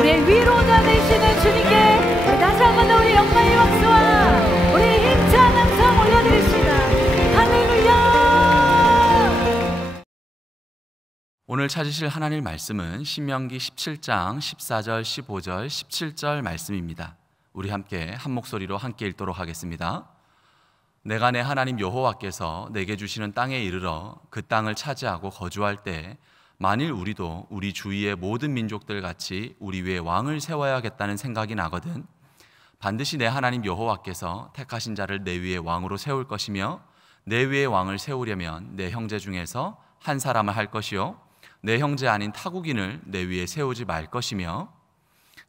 우리의 위로자 되시는 주님께 우리 다시 한 번 더 우리 영광의 박수와 우리 힘찬 함성 올려드립시다. 할렐루야. 오늘 찾으실 하나님 말씀은 신명기 17장 14절 15절 17절 말씀입니다. 우리 함께 한 목소리로 함께 읽도록 하겠습니다. 내가 내 하나님 여호와께서 내게 주시는 땅에 이르러 그 땅을 차지하고 거주할 때 만일 우리도 우리 주위의 모든 민족들 같이 우리 위에 왕을 세워야겠다는 생각이 나거든 반드시 내 하나님 여호와께서 택하신 자를 내 위에 왕으로 세울 것이며 내 위에 왕을 세우려면 내 형제 중에서 한 사람을 할 것이요 내 형제 아닌 타국인을 내 위에 세우지 말 것이며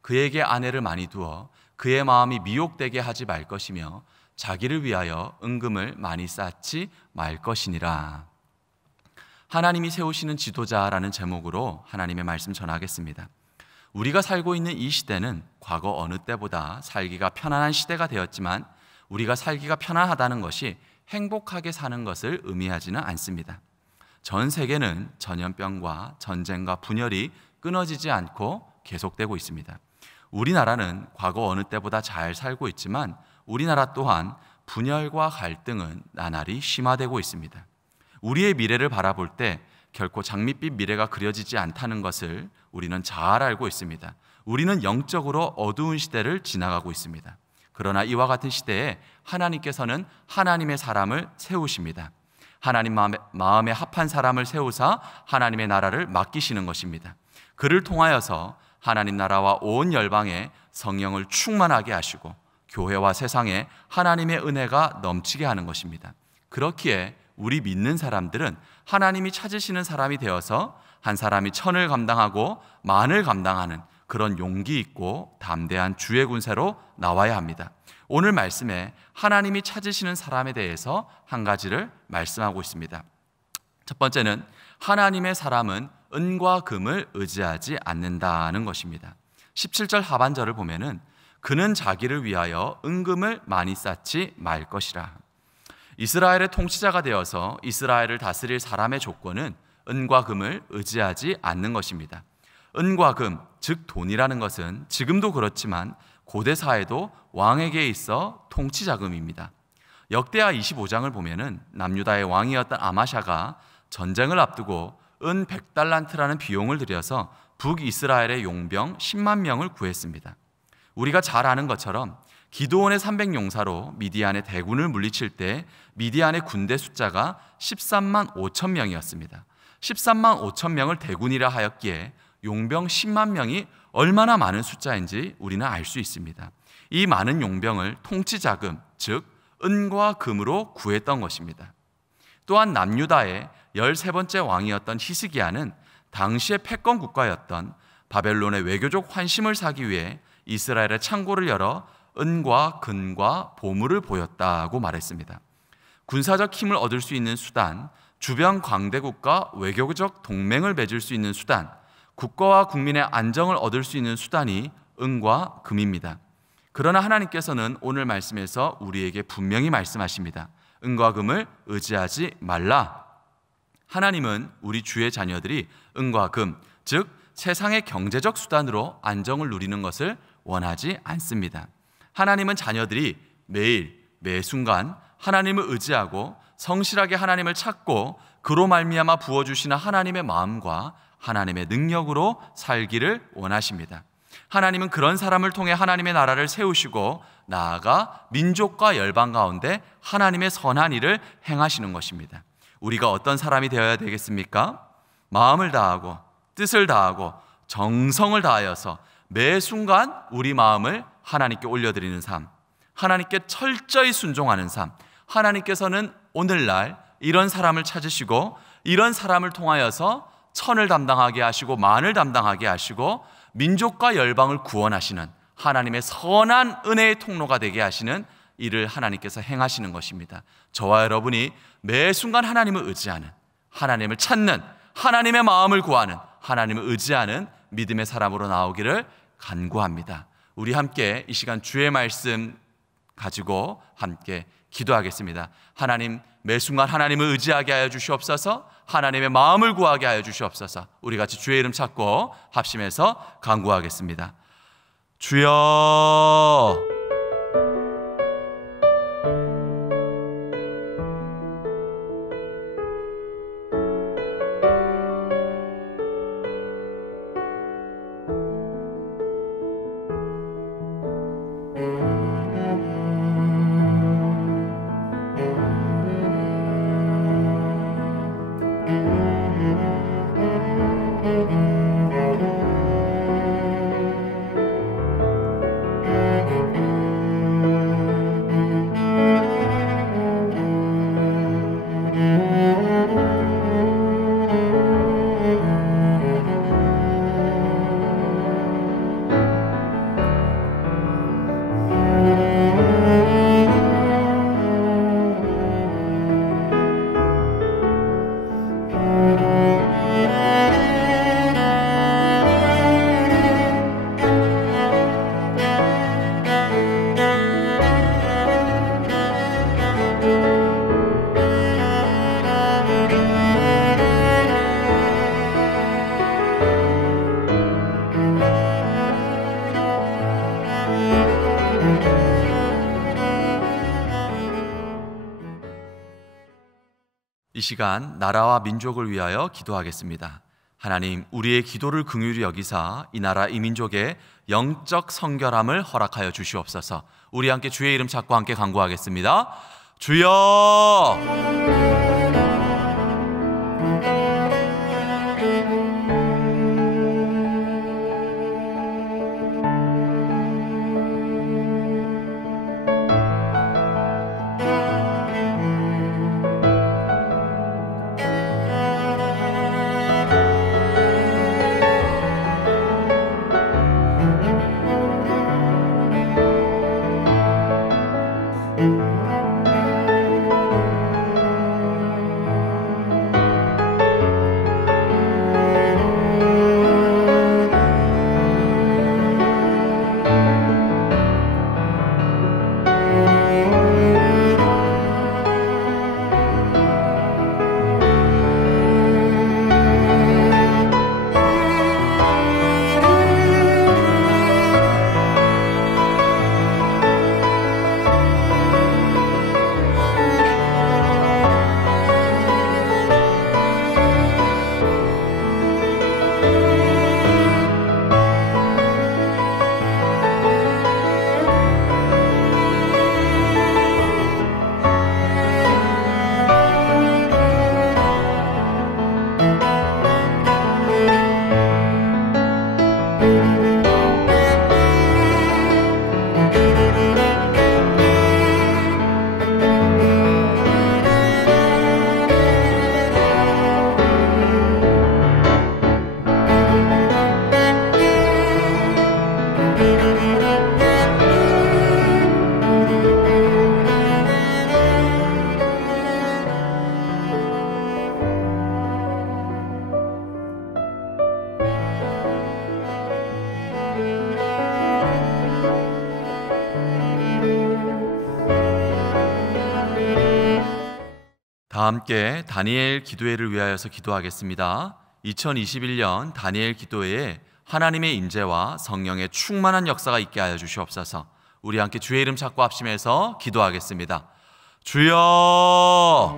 그에게 아내를 많이 두어 그의 마음이 미혹되게 하지 말 것이며 자기를 위하여 은금을 많이 쌓지 말 것이니라. 하나님이 세우시는 지도자라는 제목으로 하나님의 말씀 전하겠습니다. 우리가 살고 있는 이 시대는 과거 어느 때보다 살기가 편안한 시대가 되었지만 우리가 살기가 편안하다는 것이 행복하게 사는 것을 의미하지는 않습니다. 전 세계는 전염병과 전쟁과 분열이 끊어지지 않고 계속되고 있습니다. 우리나라는 과거 어느 때보다 잘 살고 있지만 우리나라 또한 분열과 갈등은 나날이 심화되고 있습니다. 우리의 미래를 바라볼 때 결코 장밋빛 미래가 그려지지 않다는 것을 우리는 잘 알고 있습니다. 우리는 영적으로 어두운 시대를 지나가고 있습니다. 그러나 이와 같은 시대에 하나님께서는 하나님의 사람을 세우십니다. 하나님 마음에 합한 사람을 세우사 하나님의 나라를 맡기시는 것입니다. 그를 통하여서 하나님 나라와 온 열방에 성령을 충만하게 하시고 교회와 세상에 하나님의 은혜가 넘치게 하는 것입니다. 그렇기에 우리 믿는 사람들은 하나님이 찾으시는 사람이 되어서 한 사람이 천을 감당하고 만을 감당하는 그런 용기 있고 담대한 주의 군사로 나와야 합니다. 오늘 말씀에 하나님이 찾으시는 사람에 대해서 한 가지를 말씀하고 있습니다. 첫 번째는 하나님의 사람은 은과 금을 의지하지 않는다는 것입니다. 17절 하반절을 보면은 그는 자기를 위하여 은금을 많이 쌓지 말 것이라. 이스라엘의 통치자가 되어서 이스라엘을 다스릴 사람의 조건은 은과 금을 의지하지 않는 것입니다. 은과 금, 즉 돈이라는 것은 지금도 그렇지만 고대 사회도 왕에게 있어 통치자금입니다. 역대하 25장을 보면은 남유다의 왕이었던 아마샤가 전쟁을 앞두고 은 100달란트라는 비용을 들여서 북이스라엘의 용병 10만 명을 구했습니다. 우리가 잘 아는 것처럼 기드온의 300용사로 미디안의 대군을 물리칠 때 미디안의 군대 숫자가 13만 5천 명이었습니다. 13만 5천 명을 대군이라 하였기에 용병 10만 명이 얼마나 많은 숫자인지 우리는 알 수 있습니다. 이 많은 용병을 통치자금, 즉 은과 금으로 구했던 것입니다. 또한 남유다의 13번째 왕이었던 히스기야는 당시의 패권 국가였던 바벨론의 외교적 환심을 사기 위해 이스라엘의 창고를 열어 은과 금과 보물을 보였다고 말했습니다. 군사적 힘을 얻을 수 있는 수단, 주변 강대국과 외교적 동맹을 맺을 수 있는 수단, 국가와 국민의 안정을 얻을 수 있는 수단이 은과 금입니다. 그러나 하나님께서는 오늘 말씀에서 우리에게 분명히 말씀하십니다. 은과 금을 의지하지 말라. 하나님은 우리 주의 자녀들이 은과 금, 즉 세상의 경제적 수단으로 안정을 누리는 것을 원하지 않습니다. 하나님은 자녀들이 매일 매순간 하나님을 의지하고 성실하게 하나님을 찾고 그로 말미암아 부어주시는 하나님의 마음과 하나님의 능력으로 살기를 원하십니다. 하나님은 그런 사람을 통해 하나님의 나라를 세우시고 나아가 민족과 열방 가운데 하나님의 선한 일을 행하시는 것입니다. 우리가 어떤 사람이 되어야 되겠습니까? 마음을 다하고 뜻을 다하고 정성을 다하여서 매 순간 우리 마음을 하나님께 올려드리는 삶, 하나님께 철저히 순종하는 삶. 하나님께서는 오늘날 이런 사람을 찾으시고 이런 사람을 통하여서 천을 담당하게 하시고 만을 담당하게 하시고 민족과 열방을 구원하시는 하나님의 선한 은혜의 통로가 되게 하시는 일을 하나님께서 행하시는 것입니다. 저와 여러분이 매 순간 하나님을 의지하는, 하나님을 찾는, 하나님의 마음을 구하는, 하나님을 의지하는 믿음의 사람으로 나오기를 간구합니다. 우리 함께 이 시간 주의 말씀 가지고 함께 기도하겠습니다. 하나님, 매 순간 하나님을 의지하게 하여 주시옵소서. 하나님의 마음을 구하게 하여 주시옵소서. 우리 같이 주의 이름 찾고 합심해서 간구하겠습니다. 주여, 이 시간 나라와 민족을 위하여 기도하겠습니다. 하나님, 우리의 기도를 긍휼히 여기사 이 나라 이 민족의 영적 성결함을 허락하여 주시옵소서. 우리 함께 주의 이름 찾고 함께 간구하겠습니다. 주여! 다 함께 다니엘 기도회를 위하여서 기도하겠습니다. 2021년 다니엘 기도회에 하나님의 인재와 성령의 충만한 역사가 있게 하여 주시옵소서. 우리 함께 주의 이름 찾고 합심해서 기도하겠습니다. 주여!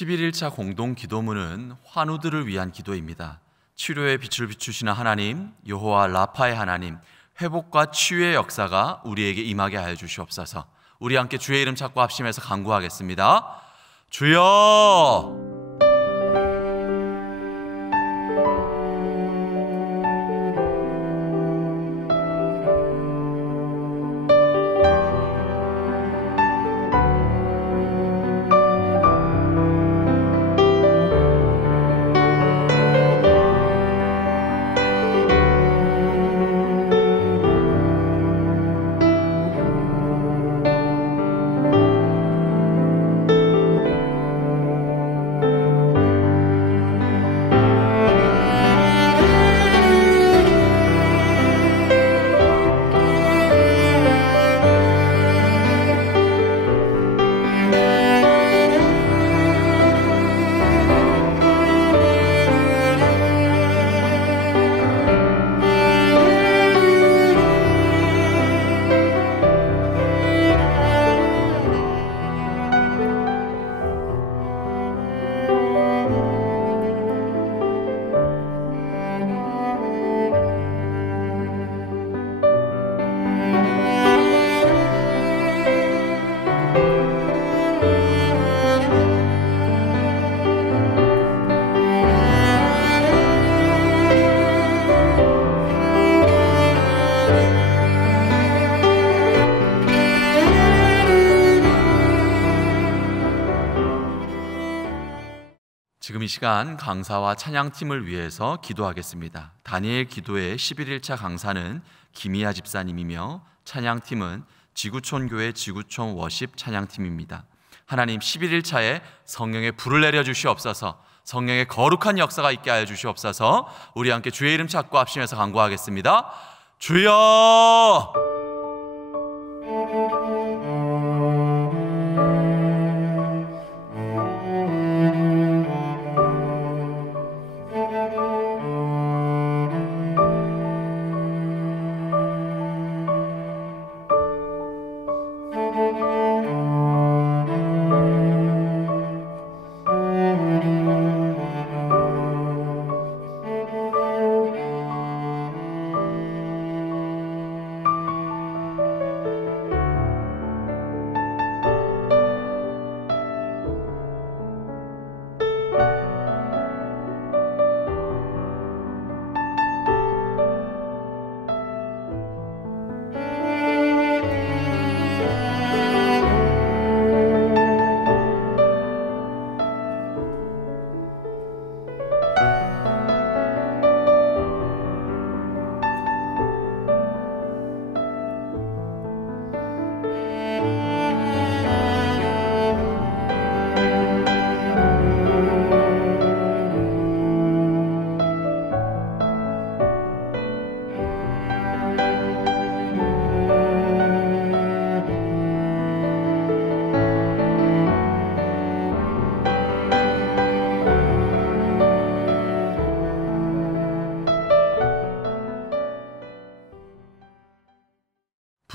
(11일차) 공동 기도문은 환우들을 위한 기도입니다. 치료의 빛을 비추시는 하나님, 여호와 라파의 하나님, 회복과 치유의 역사가 우리에게 임하게 하여 주시옵소서. 우리 함께 주의 이름 찾고 합심해서 간구하겠습니다. 주여! 시간 강사와 찬양팀을 위해서 기도하겠습니다. 다니엘 기도의 11일차 강사는 김희아 집사님이며 찬양팀은 지구촌교회 지구촌 워십 찬양팀입니다. 하나님 11일차에 성령의 불을 내려 주시옵소서. 성령의 거룩한 역사가 있게 하여 주시옵소서. 우리 함께 주의 이름 찾고 합심해서 간구하겠습니다. 주여!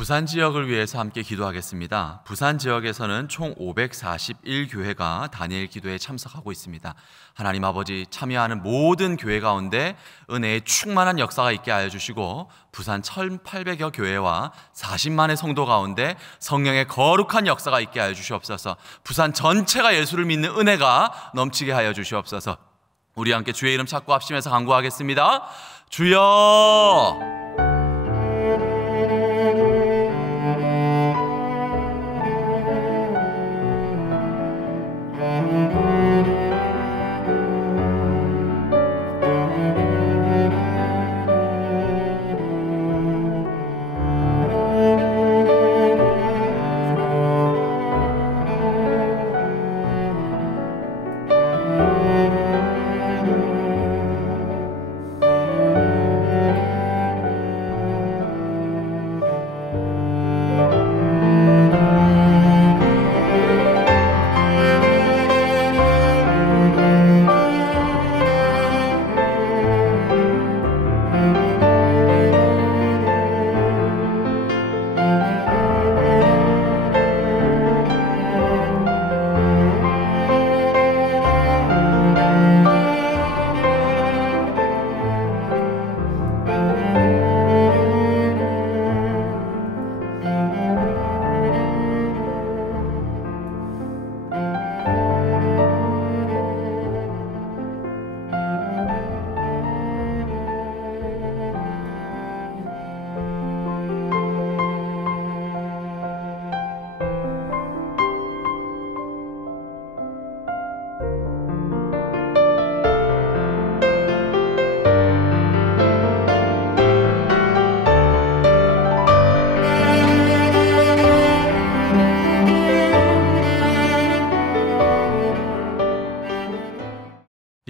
부산 지역을 위해서 함께 기도하겠습니다. 부산 지역에서는 총 541교회가 다니엘 기도에 참석하고 있습니다. 하나님 아버지, 참여하는 모든 교회 가운데 은혜의 충만한 역사가 있게 하여 주시고 부산 1800여 교회와 40만의 성도 가운데 성령의 거룩한 역사가 있게 하여 주시옵소서. 부산 전체가 예수를 믿는 은혜가 넘치게 하여 주시옵소서. 우리 함께 주의 이름 찾고 합심해서 간구하겠습니다. 주여!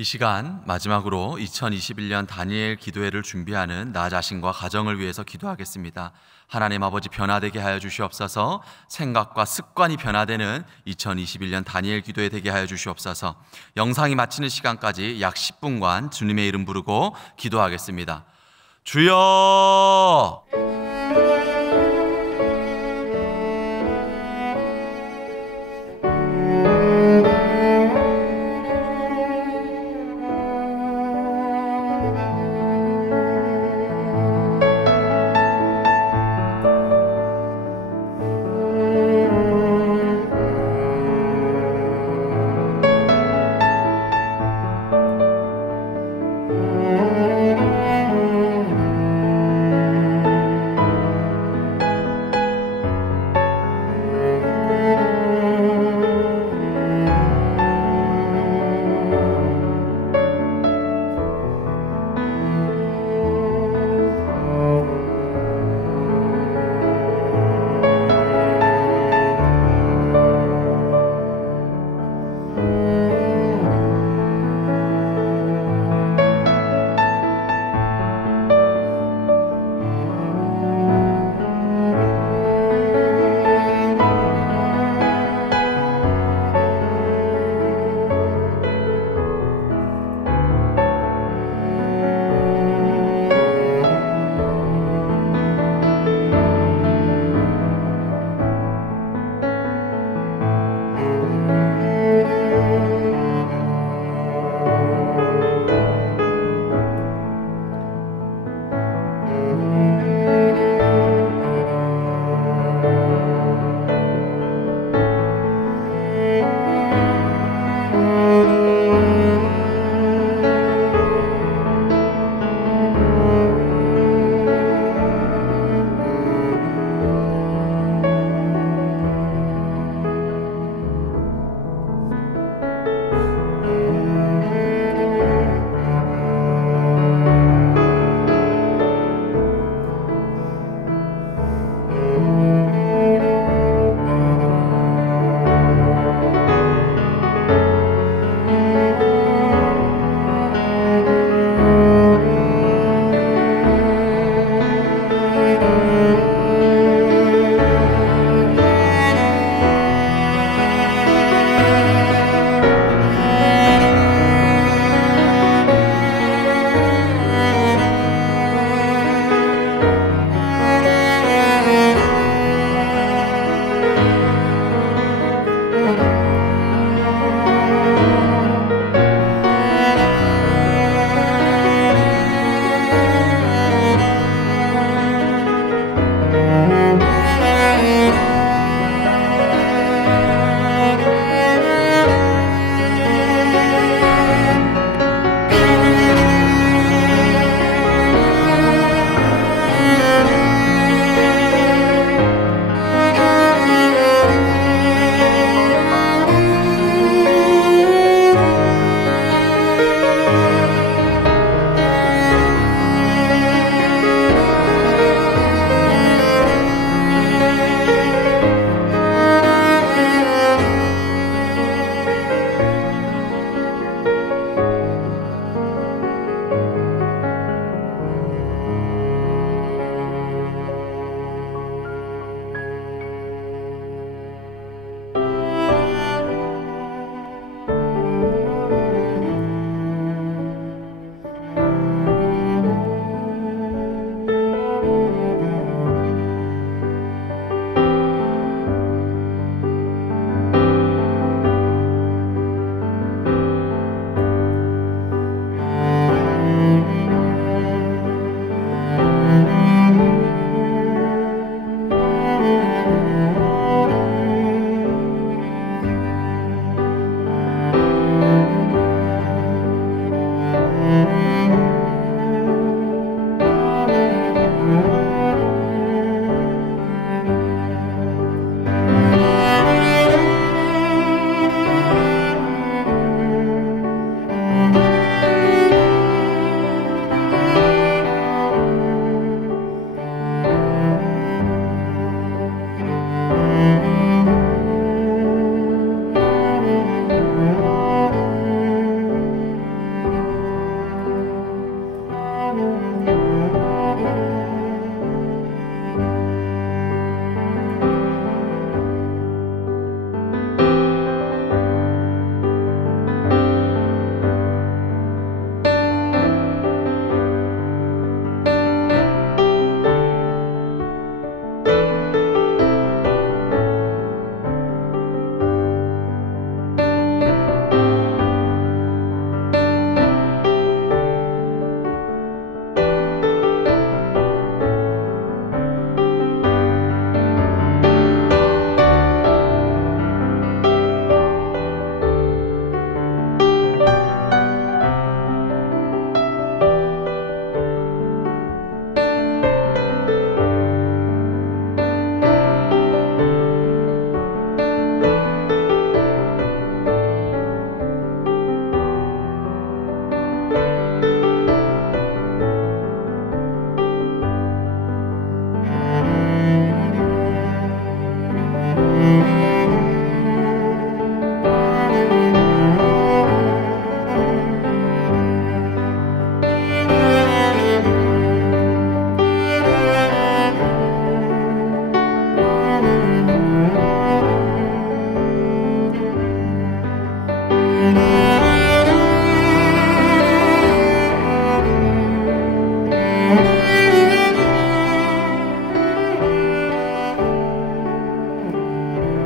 이 시간 마지막으로 2021년 다니엘 기도회를 준비하는 나 자신과 가정을 위해서 기도하겠습니다. 하나님 아버지, 변화되게 하여 주시옵소서. 생각과 습관이 변화되는 2021년 다니엘 기도회 되게 하여 주시옵소서. 영상이 마치는 시간까지 약 10분간 주님의 이름 부르고 기도하겠습니다. 주여!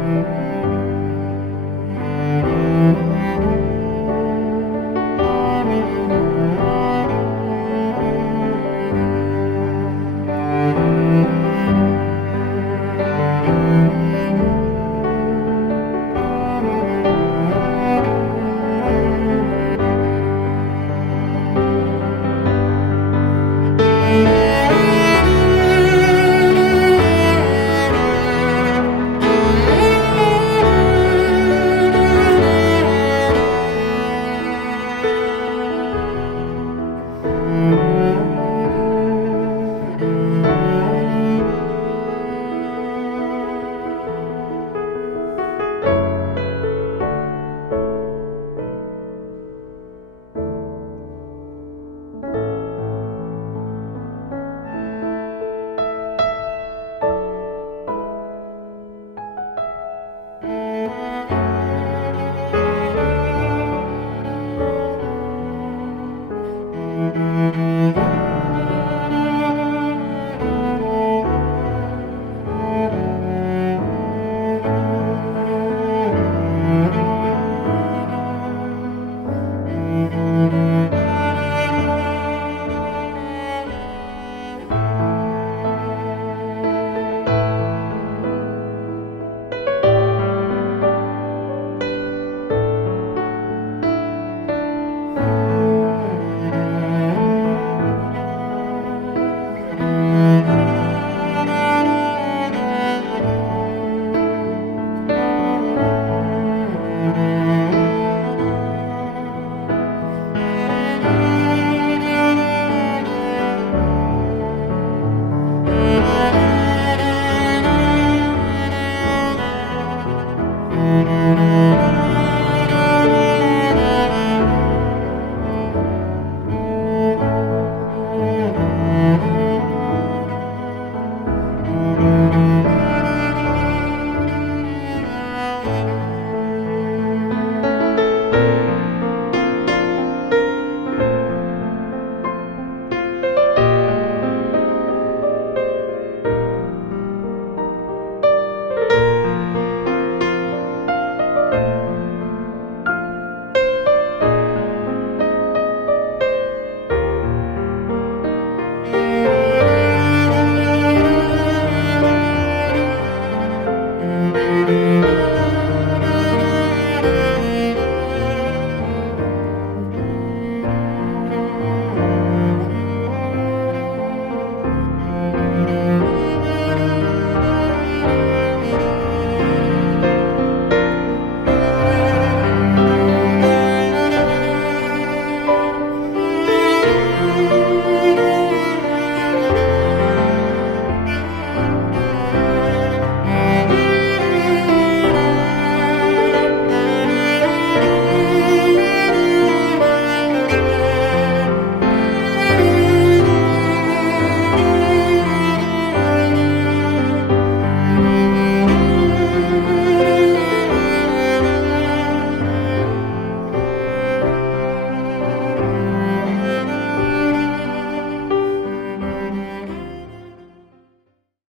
주님.